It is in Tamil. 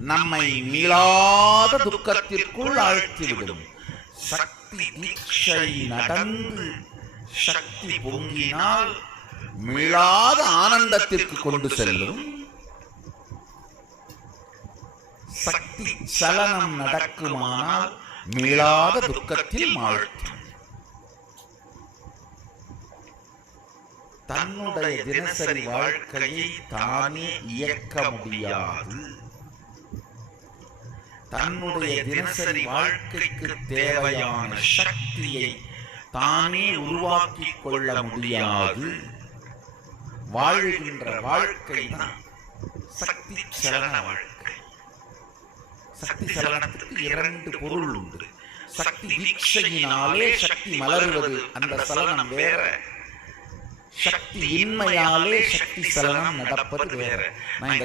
நம்மை மீளாத துக்கத்திற்குள் ஆழ்த்திவிடும். சக்தி தீட்சை நடந்து சக்தி பொங்கினால் மீளாத ஆனந்தத்திற்கு கொண்டு செல்லும். சக்தி சலனம் நடக்குமானால் மீளாத துக்கத்தில் மாழ்த்தும். தன்னுடைய தினசரி வாழ்க்கையை தானே இயக்க முடியாது. தன்னுடைய தினசரி வாழ்க்கைக்கு தேவையான சக்தியை தானே உருவாக்கிக் கொள்ள முடியாது. வாழ்கின்ற வாழ்க்கை தான் சக்தி சலன வாழ்க்கை. சக்தி சலனத்துக்கு இரண்டு பொருள் உண்டு. சக்தி தீட்சையினாலே சக்தி மலர்வது, அந்த சலனம் வேற. சக்தி இன்மையாலே சக்தி சலனம் நடப்பது வேற.